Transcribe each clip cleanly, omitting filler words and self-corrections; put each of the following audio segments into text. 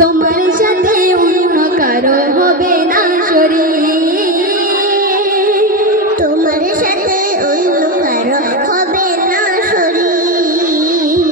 তোমার সাথে অন্য কারো হবে না শরীক, তোমার সাথে অন্য কারো হবে না শরীক।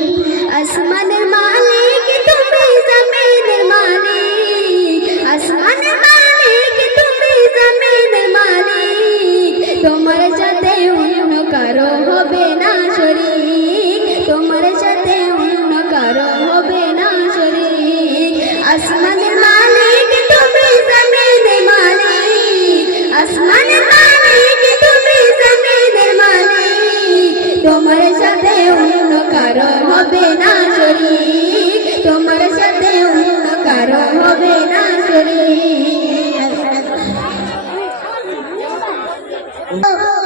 আসমানের মালিক তুমি জমিনের মালিক, আসমানের মালিক তুমি জমিনের মালিক, তোমার সাথে অন্য কারো হবে না শরীক, তোমার সাথে অন্য কারো হবে না শরীক। আসমানের মালিক তুমি জমিনের মালিক, আসমানের মালিক তুমি জমিনের মালিক, তোমার সাথে অন্য কারো হবে না শরীক, তোমার সাথে অন্য কারো হবে না শরীক।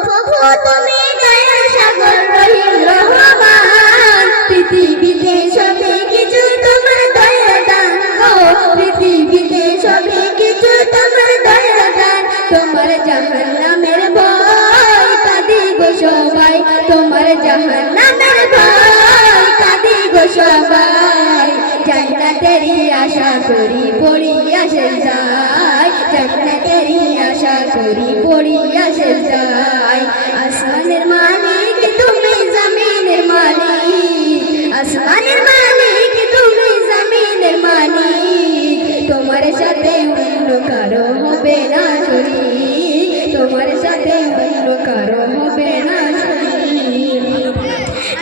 প্রভু তুমি দয়া সাগর রহিম রহমান, পৃথিবীতে সবে কিছু তোমার দয়া দান গো, পৃথিবীতে সবে কিছু তোমার দয়া দান। তোমার জাহান্নামের ভয় কাঁদি গো সবাই, তোমার জাহান্নামের ভয় কাঁদি গো সবাই। জান্নাতেরই আশা করি পড়িয়া সেজদায়, জান্নাতেরই আশা করি পড়িয়া সেজদায়। আসমানের মালিক তুমি জমিনের মালিক, আসমানের মালিক তুমি জমিনের মালিক, তোমার সাথে অন্য কারো হবে না শরীক, তোমার সাথে অন্য কারো হবে না শরীক।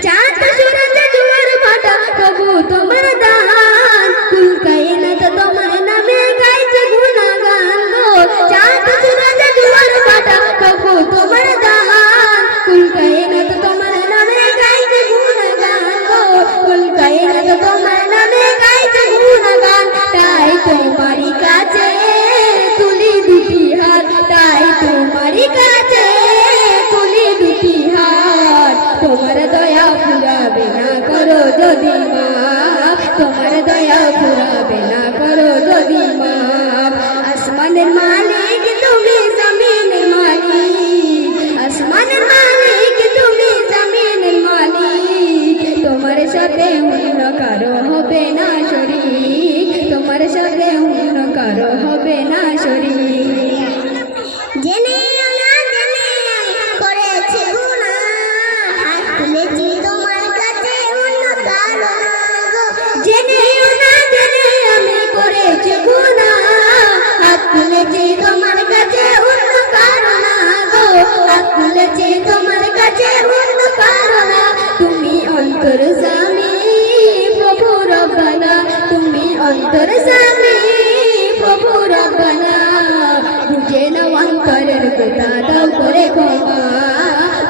চাঁদ সূরজ জোয়ার ভাটা প্রভু তোমার দান, কুল কায়নাত তোমার নামে গাইছে গুণগান গো। চাঁদ সূরজ জোয়ার ভাটা প্রভু তোমার দান, কুল কায়নাত তোমার নামে গাইছে গুণগান গো, কুল কায়নাত তোমার নামে গাইছে গুণগান। তাই তোমারই কাছে তুলি দুটি হাত, তাই তোমারই কাছে তুলি দুটি হাত। তোমার দয়া ফুরাবে না করো যদি মাপ, তোমার দয়া ফুরাবে না করো যদি মাপ। আসমানের মালিক তুমি জমিনের মালিক, আসমানের মালিক তুমি জমিনের মালিক, তোমার সাথে অন্য কারো হবে না শরীক, তোমার সাথে অন্য কারো হবে না শরীক। জেনে না জেনে করেছি গুনাহ, হাত তুলেছি তোমার কাছে অন্য কারো না গো। জেনেও না জেনে আমি করেছি গুনাহ, হাত তুলেছি তোমার কাছে অন্য কারো না গো, হাত তুলেছি তোমার কাছে অন্য কারো না। তুমি অন্তর্যামী প্রভু রব্বানা, তুমি অন্তর্যামী প্রভু রব্বানা, বুঝে নাও অন্তরের কথা দাও করে ক্ষমা,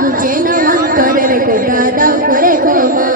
বুঝে নাও অন্তরের কথা দাও করে ক্ষমা।